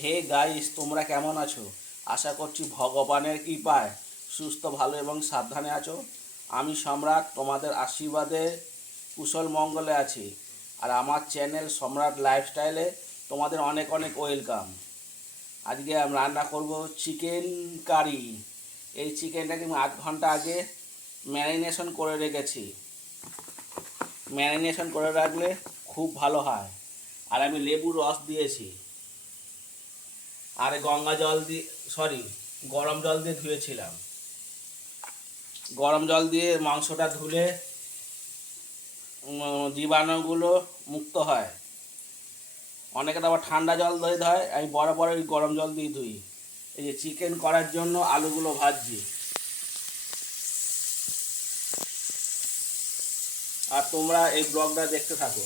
Hey guys, তোমরা কেমন আছো? আশা করছি ভগবানের কৃপায় সুস্থ, ভালো এবং সাবধানে আছো। আমি সম্রাট, তোমাদের আশীর্বাদে কুশল মঙ্গলে আছি। আর আমার চ্যানেল সম্রাট লাইফস্টাইলে তোমাদের অনেক অনেক ওয়েলকাম। আজকে আমি রান্না করব চিকেন কারি। এই চিকেনটাকে আমি আধ ঘণ্টা আগে ম্যারিনেশন করে রেখেছি। ম্যারিনেশন করে রাখলে খুব ভালো হয়। আর আমি লেবুর রস দিয়েছি। আর গঙ্গা জল দিয়ে সরি গরম জল দিয়ে ধুয়েছিলাম। গরম জল দিয়ে মাংসটা ধুলে জীবাণুগুলো মুক্ত হয়। অনেকে তো আবার ঠান্ডা জল দিয়ে ধয়, আমি বরাবর ওই গরম জল দিয়ে ধুই। এই যে চিকেন করার জন্য আলুগুলো ভাজছি। আর তোমরা এই ব্লগটা দেখতে থাকো।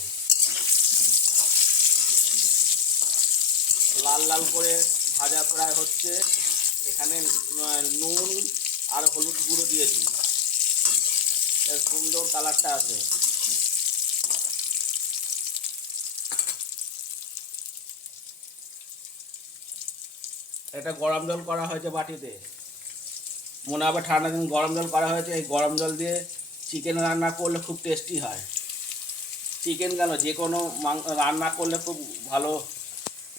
লাল লাল করে ভাজা প্রায় হচ্ছে। এখানে নুন আর হলুদ গুঁড়ো দিয়েছি। এর সুন্দর কালারটা আছে। এটা গরম জল করা হয়েছে বাটিতে। মনে হবে ঠান্ডা দিন গরম জল করা হয়েছে। এই গরম জল দিয়ে চিকেন রান্না করলে খুব টেস্টি হয়। চিকেন কেন? যে কোনো রান্না করলে খুব ভালো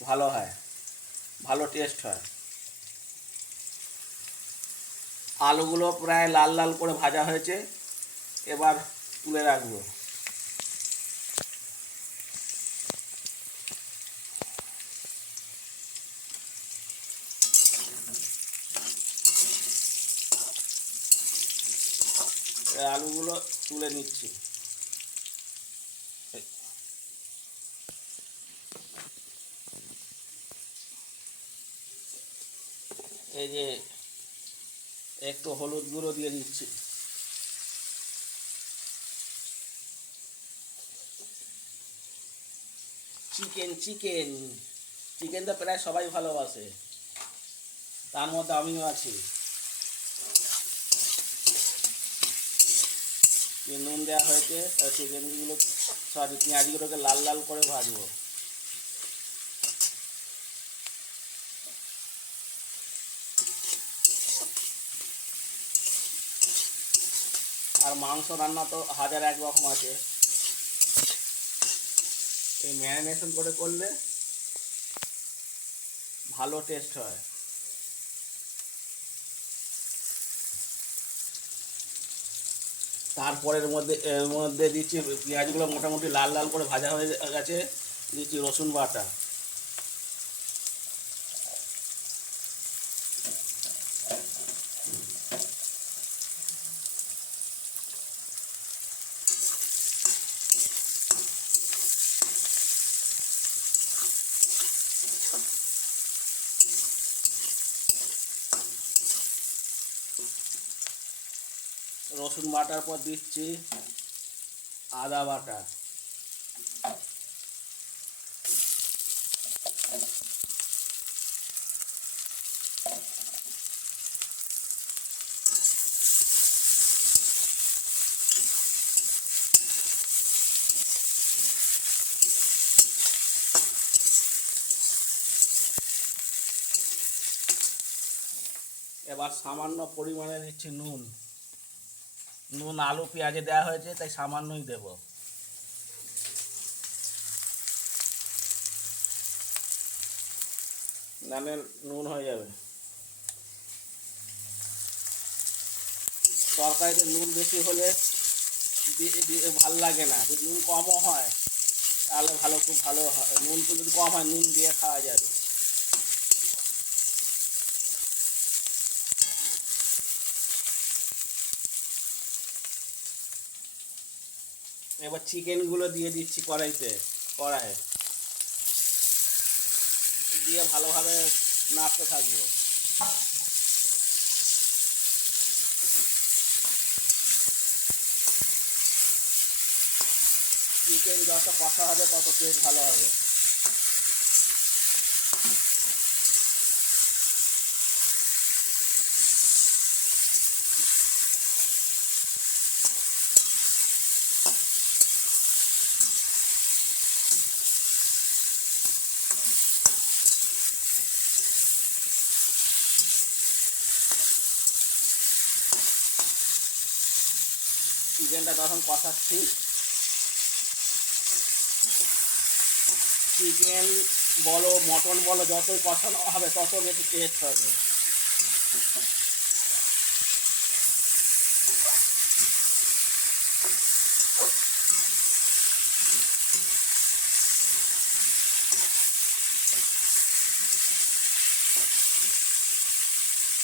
ভালো হয়। ভালো টেস্ট হয়। আলুগুলো প্রায় লাল লাল করে ভাজা হয়েছে, এবার তুলে রাখব। আলুগুলো তুলে নিচ্ছি। এই যে একটু হলুদ গুঁড়ো দিয়ে দিচ্ছি। চিকেন চিকেন চিকেন তো প্রায় সবাই ভালোবাসে। তার মধ্যে আমিও আছি। নুন দেওয়া হয়েছে চিকেনগুলো সরি, পেঁয়াজগুলোকে লাল লাল করে ভাজবো। আর মাংস রান্না তো হাজার এক রকম আছে। এই ম্যারিনেশন করে করলে ভালো টেস্ট হয়। তারপরের মধ্যে, এর মধ্যে দিচ্ছি পেঁয়াজগুলো মোটামুটি লাল লাল করে ভাজা হয়ে গেছে। দিচ্ছি রসুন বাটা। রসুন বাটার পর দিচ্ছি আদা বাটা। এবার সামান্য পরিমাণে দিচ্ছি নুন। নুন, আলু, পেঁয়াজে দেওয়া হয়েছে, তাই সামান্যই দেব। নাহলে নুন হয়ে যাবে। তরকারিতে নুন বেশি হলে ভালো লাগে না। যদি নুন কমও হয়, তাহলে ভালো, খুব ভালো হয়। নুন যদি কম হয়, নুন দিয়ে খাওয়া যাবে। এবার চিকেনগুলো দিয়ে দিচ্ছি কড়াইতে, কড়াইয়ে। দিয়ে ভালোভাবে নাড়তে থাকব। চিকেন যত কষা হবে তত টেস্ট ভালো হবে। চিকেনটা তখন কষাচ্ছি। চিকেন বলো, মটন বলো, যতই কষানো হবে, তত বেশি টেস্ট হবে।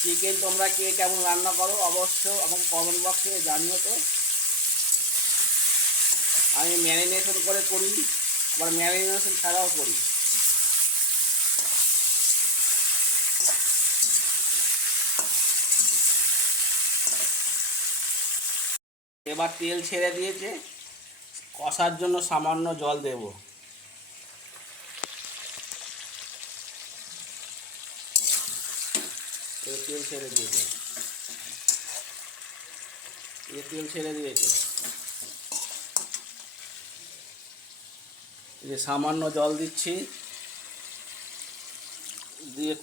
চিকেন তোমরা কে কেমন রান্না করো অবশ্য আমাকে কমেন্ট বক্সে জানিও তো। আমি ম্যারিনেশন করে করি, আবার ম্যারিনেশন ছাড়াও করি। এবার তেল ছেড়ে দিয়েছে, কষার জন্য সামান্য জল দেব। তেল ছেড়ে দিয়েছে। তেল ছেড়ে দিয়েছে। যে সামান্য জল দিচ্ছি দিয়ে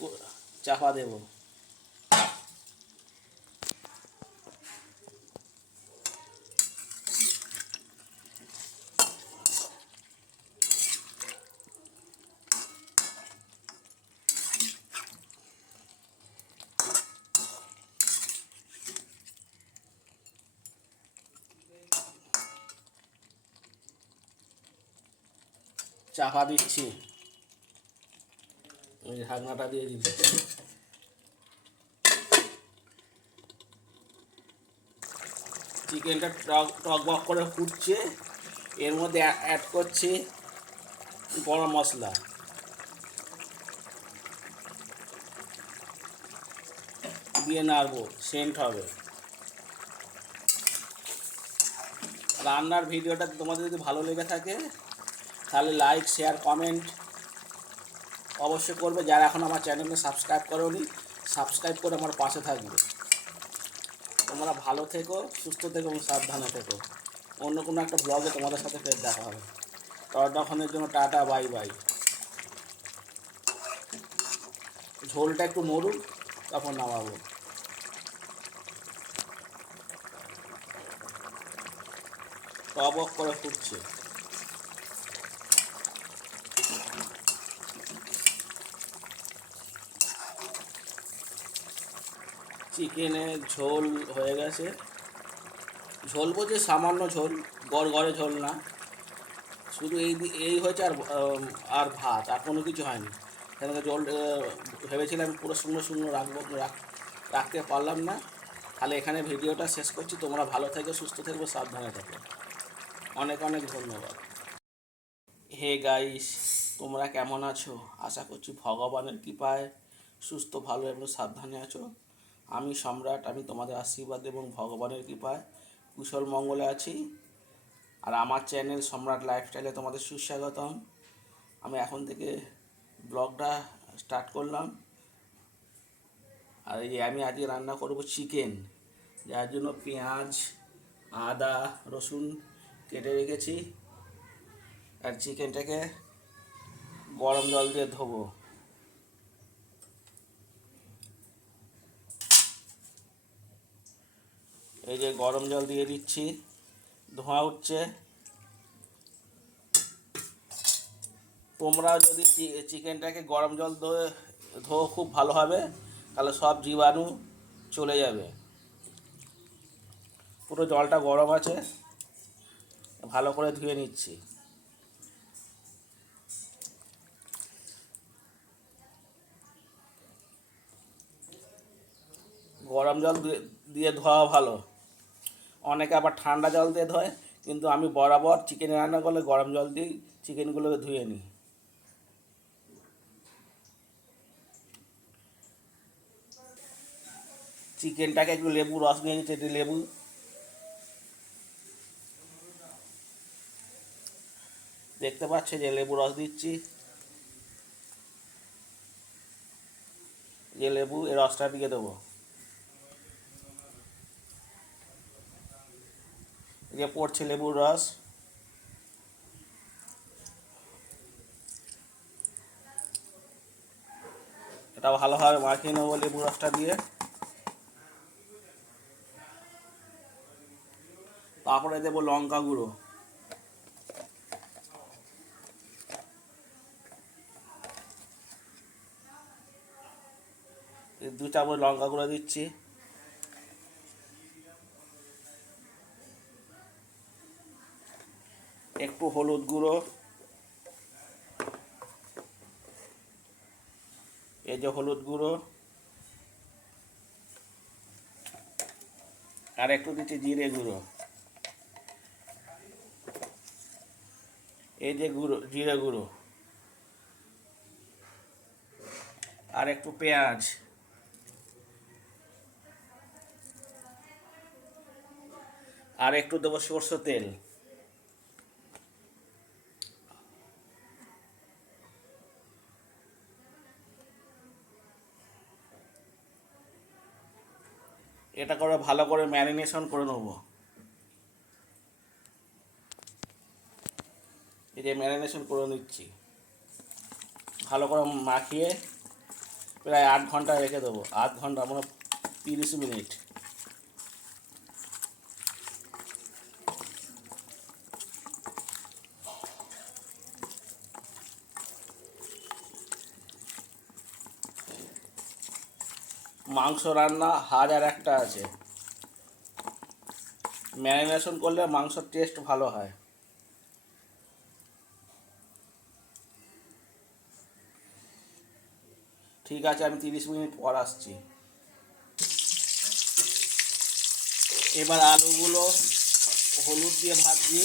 চাপা দেব। চাপা দিচ্ছি। ওই ঢাকনাটা দিয়ে দিচ্ছি। চিকেনটা টক টক করে ফুটছে। এর মধ্যে অ্যাড করছি গরম মশলা। দিয়ে নাড়বো, সেন্ট হবে। রান্নার ভিডিওটা তোমাদের যদি ভালো লেগে থাকে তাহলে লাইক শেয়ার কমেন্ট অবশ্যই করবে। যারা এখন আমার চ্যানেলকে সাবস্ক্রাইব করেনি সাবস্ক্রাইব করে আমার পাশে থাকবে। তোমরা ভালো থেকো, সুস্থ থেকো এবং সাবধানে থেকো। অন্য কোনো একটা ব্লগে তোমাদের সাথে ফের দেখা হবে। ততক্ষণের জন্য, টাটা বাই বাই ঝোলটা একটু মরুক তখন নামাবো। টবক করে ফুটছে। চিকেনের ঝোল হয়ে গেছে। ঝোল বলছে সামান্য ঝোল গড় গড়ে ঝোল না। শুধু এই এই হয়েছে আর আর ভাত, আর কোনো কিছু হয়নি। কেন জল ভেবেছিলাম পুরো শুকনো শুকনো রাখব, রাখ- রাখতে পারলাম না। তাহলে এখানে ভিডিওটা শেষ করছি। তোমরা ভালো থেকো, সুস্থ থেকো, সাবধানে থেকো। অনেক অনেক ধন্যবাদ। হে গাইস, তোমরা কেমন আছো? আশা করছি ভগবানের কৃপায় সুস্থ, ভালো এবং সাবধানে আছো। আমি সম্রাট, আমি তোমাদের আশীর্বাদ এবং ভগবানের কৃপায় কুশল মঙ্গলে আছি। আর আমার চ্যানেল সম্রাট লাইফস্টাইলে তোমাদের সুস্বাগতম। আমি এখন থেকে ব্লগটা স্টার্ট করলাম। আর এই আমি আজকে রান্না করব চিকেন। যার জন্য পেঁয়াজ, আদা, রসুন কেটে রেখেছি। আর চিকেনটাকে গরম জল দিয়ে ধোবো। এই যে গরম জল দিয়ে দিচ্ছি, ধোঁয়া উঠছে। তোমরা যদি চিকেনটাকে গরম জল ধোয়ে খুব ভালো হবে, তাহলে সব জীবাণু চলে যাবে। পুরো জলটা গরম আছে, ভালো করে ধুয়ে নিচ্ছি। গরম জল দিয়ে ধোয়া ভালো। অনেকে আবার ঠান্ডা জল দিয়ে ধোয়, কিন্তু আমি বরাবর চিকেন রান্না করলে গরম জল দিয়েই চিকেনগুলোকে ধুয়ে নিই। চিকেনটাকে একটু লেবু রস নিয়ে নিচ্ছে, একটু লেবু। দেখতে পাচ্ছে যে লেবু রস দিচ্ছি। যে লেবু, এই রসটা দিয়ে দেবো। যে পড়ছে লেবুর রস। এটা ভালোভাবে মাখিয়ে নেব লেবু রসটা দিয়ে। তারপরে দেবো লঙ্কা গুঁড়ো। দু চামচ লঙ্কা গুঁড়ো দিচ্ছি একটু হলুদ গুঁড়ো। এই যে হলুদ গুঁড়ো। আর একটু দিচ্ছি জিরে গুঁড়ো। এই যে গুঁড়ো, জিরে গুঁড়ো। আর একটু পেঁয়াজ। আর একটু দেবো সরষে তেল। এটা করে ভালো করে ম্যারিনেশন করে নেব। এই যে ম্যারিনেশন করে নিচ্ছি। ভালো করে মাখিয়ে প্রায় আট ঘণ্টা রেখে দেবো। আধ ঘণ্টা মানে তিরিশ মিনিট। মাংস রান্না হাজার একটা আছে। ম্যারিনেশন করলে মাংসর টেস্ট ভালো হয়। ঠিক আছে, আমি তিরিশ মিনিট পর আসছি। এবার আলুগুলো হলুদ দিয়ে ভাজছি।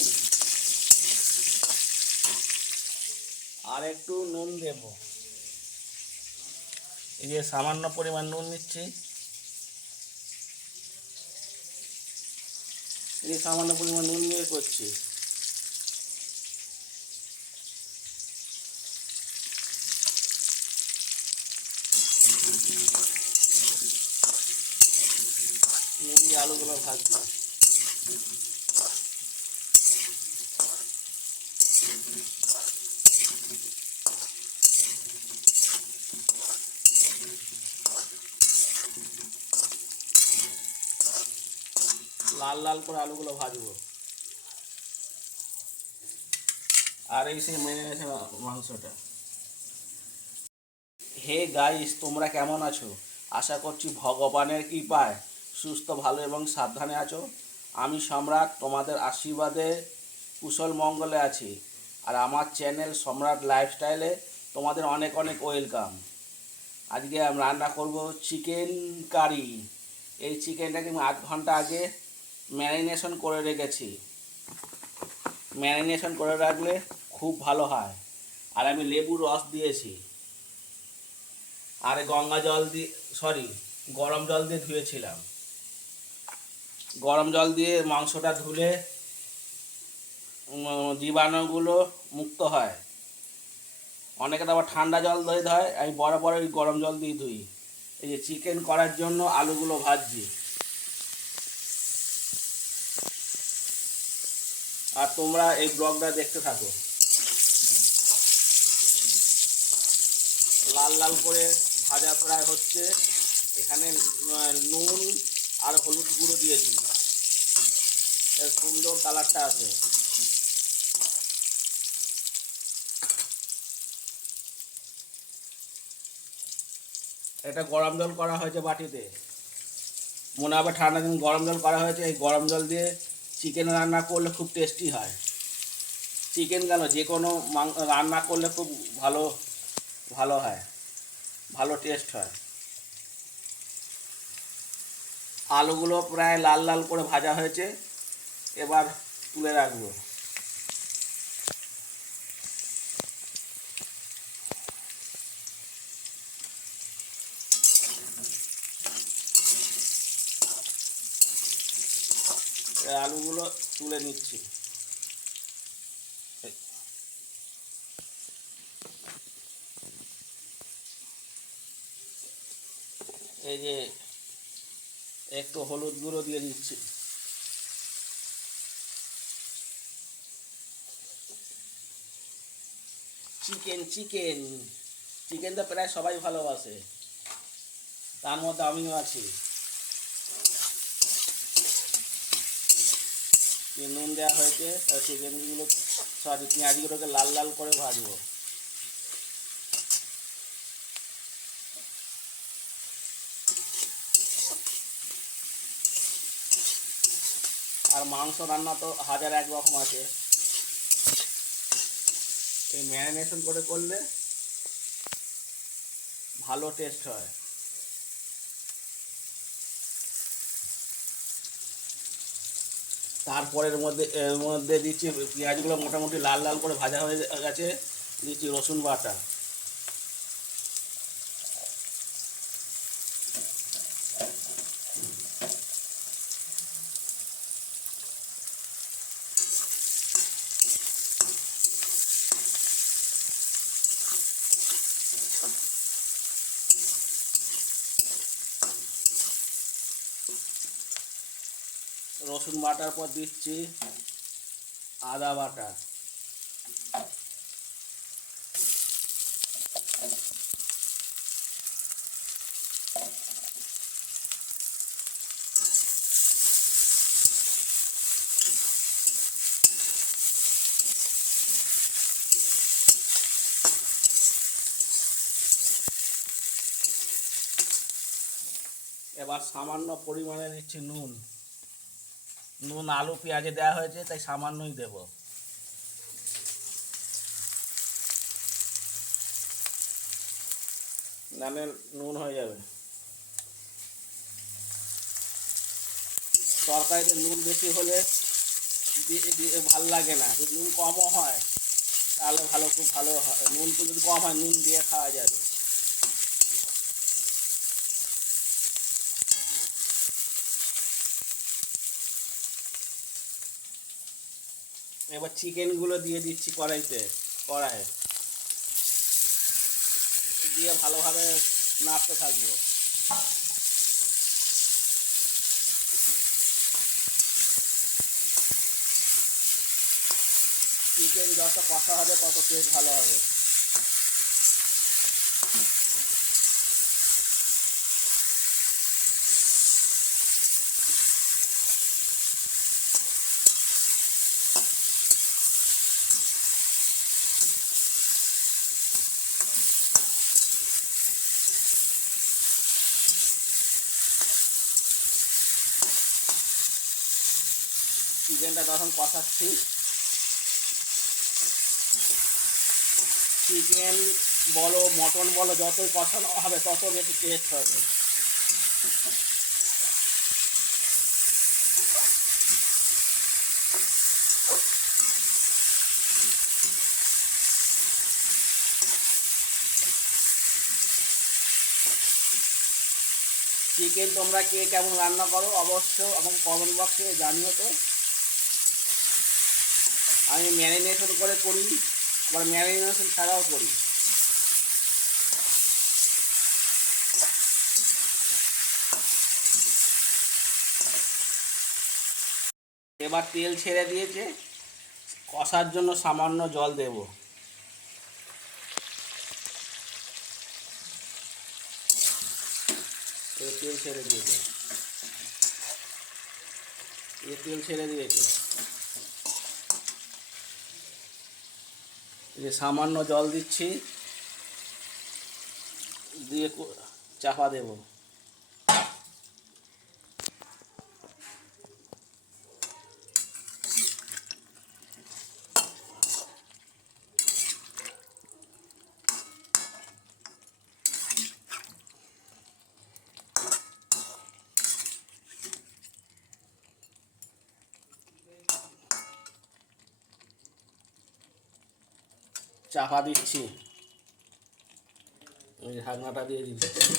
আর একটু নুন দেব। এই যে সামান্য পরিমাণ নুন নিচ্ছি। এই যে সামান্য পরিমাণ নুন নিয়ে করছি। নুন দিয়ে আলুগুলো ভাজছি লাল লাল করে আলুগুলো ভাজবো। আর এই সে মেনে গেছে মাংসটা। হে গাইস, তোমরা কেমন আছো? আশা করছি ভগবানের কৃপায় সুস্থ, ভালো এবং সাবধানে আছো। আমি সম্রাট, তোমাদের আশীর্বাদে কুশল মঙ্গলে আছি। আর আমার চ্যানেল সম্রাট লাইফস্টাইলে তোমাদের অনেক অনেক ওয়েলকাম। আজকে আমি রান্না করব চিকেন কারি। এই চিকেনটাকে আমি আধ ঘণ্টা আগে ম্যারিনেশন করে রেখেছি। ম্যারিনেশন করে রাখলে খুব ভালো হয়। আর আমি লেবুর রস দিয়েছি। আর গঙ্গা জল দিয়ে সরি গরম জল দিয়ে ধুয়েছিলাম। গরম জল দিয়ে মাংসটা ধুলে জীবাণুগুলো মুক্ত হয়। অনেকে তো আবার ঠান্ডা জল দিয়ে ধয়, আমি বরাবর ওই গরম জল দিয়ে ধুই। এই যে চিকেন করার জন্য আলুগুলো ভাজছি। আর তোমরা এই ব্লগটা দেখতে থাকো। লাল লাল করে ভাজা প্রায় হচ্ছে। এখানে নুন আর হলুদ গুঁড়ো দিয়েছি। এর সুন্দর কালারটা আছে। এটা গরম জল করা হয়েছে বাটিতে। মনে হবে ঠান্ডা দিন গরম জল করা হয়েছে। এই গরম জল দিয়ে চিকেন রান্না করলে খুব টেস্টি হয়। চিকেন কেন? যে কোনো রান্না করলে খুব ভালো ভালো হয়। ভালো টেস্ট হয়। আলুগুলো প্রায় লাল লাল করে ভাজা হয়েছে। এবার তুলে রাখব। আলুগুলো তুলে নিচ্ছি। এই যে একটু হলুদ গুঁড়ো দিয়ে দিচ্ছি চিকেন চিকেন। চিকেন তো প্রায় সবাই ভালোবাসে। তার মধ্যে আমিও আছি। নুন দেওয়া হয়েছে চিকেনগুলো সরি, পেঁয়াজগুলোকে লাল লাল করে ভাজবো। আর মাংস রান্না তো হাজার এক রকম আছে। এই ম্যারিনেশন করে করলে ভালো টেস্ট হয়। তারপরের মধ্যে, এর মধ্যে দিচ্ছি পেঁয়াজগুলো মোটামুটি লাল লাল করে ভাজা হয়ে গেছে। দিচ্ছি রসুন বাটা রসুন বাটার পর দিচ্ছি আদা বাটা। এবার সামান্য পরিমাণে দিচ্ছি নুন। নুন, আলু, পেঁয়াজে দেওয়া হয়েছে, তাই সামান্যই দেব। নামে নুন হয়ে যাবে। তরকারিতে নুন বেশি হলে ভালো লাগে না। যদি নুন কমও হয়, তাহলে ভালো, খুব ভালো হয়। নুন যদি কম হয়, নুন দিয়ে খাওয়া যাবে। এবার চিকেনগুলো দিয়ে দিচ্ছি কড়াইতে, কড়াইয়ে। দিয়ে ভালোভাবে নাড়তে থাকব। চিকেন যত কষা হবে তত টেস্ট ভালো হবে। চিকেনটা তখন কষাচ্ছি। চিকেন বলো, মটন বলো, যতই কষানো হবে তত বেশি টেস্ট হবে। চিকেন তোমরা কে কেমন রান্না করো অবশ্য আমাকে কমেন্ট বক্সে জানিও তো। আমি ম্যারিনেশন করে করি, আবার ম্যারিনেশন ছাড়াও করি। এবার তেল ছেড়ে দিয়েছে, কষার জন্য সামান্য জল দেব। তেল ছেড়ে দিয়েছে। তেল ছেড়ে দিয়েছে। যে সামান্য জল দিচ্ছি দিয়ে চাপা দেব। চাপা দিচ্ছি। ওই ঢাকনাটা দিয়ে দিচ্ছি।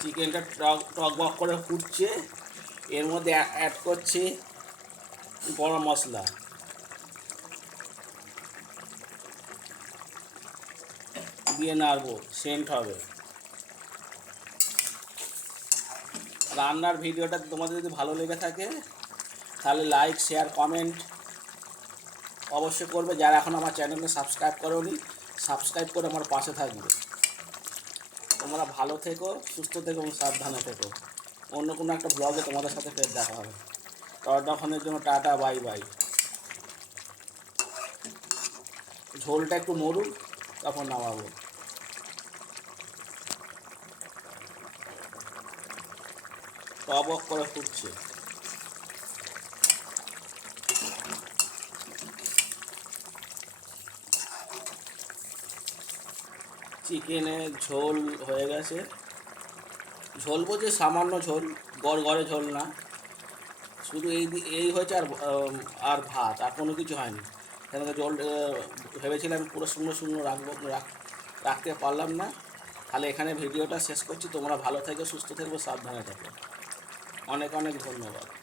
চিকেনটা টক টক করে ফুটছে। এর মধ্যে অ্যাড করছি গরম মশলা। দিয়ে নাড়বো, সেন্ট হবে। রান্নার ভিডিওটা তোমাদের যদি ভালো লেগে থাকে তাহলে লাইক শেয়ার কমেন্ট অবশ্যই করবে। যারা এখন আমার চ্যানেলকে সাবস্ক্রাইব করেনি সাবস্ক্রাইব করে আমার পাশে থাকবে। তোমরা ভালো থেকো, সুস্থ থেকো এবং সাবধানে থেকো। অন্য কোনো একটা ব্লগে তোমাদের সাথে ফের দেখা হবে। ততক্ষণের জন্য টাটা বাই বাই ঝোলটা একটু মরুক তখন নামাবো। টবক করে ফুটছে। চিকেনের ঝোল হয়ে গেছে। ঝোল বলছে সামান্য ঝোল গড় গড়ে ঝোল না। শুধু এই এই হয়েছে আর আর ভাত, আর কোনো কিছু হয়নি। কেন জল ভেবেছিলাম পুরো শুকনো শুকনো রাখব, রাখ- রাখতে পারলাম না। তাহলে এখানে ভিডিওটা শেষ করছি। তোমরা ভালো থেকো, সুস্থ থেকো, সাবধানে থেকো। অনেক অনেক ধন্যবাদ।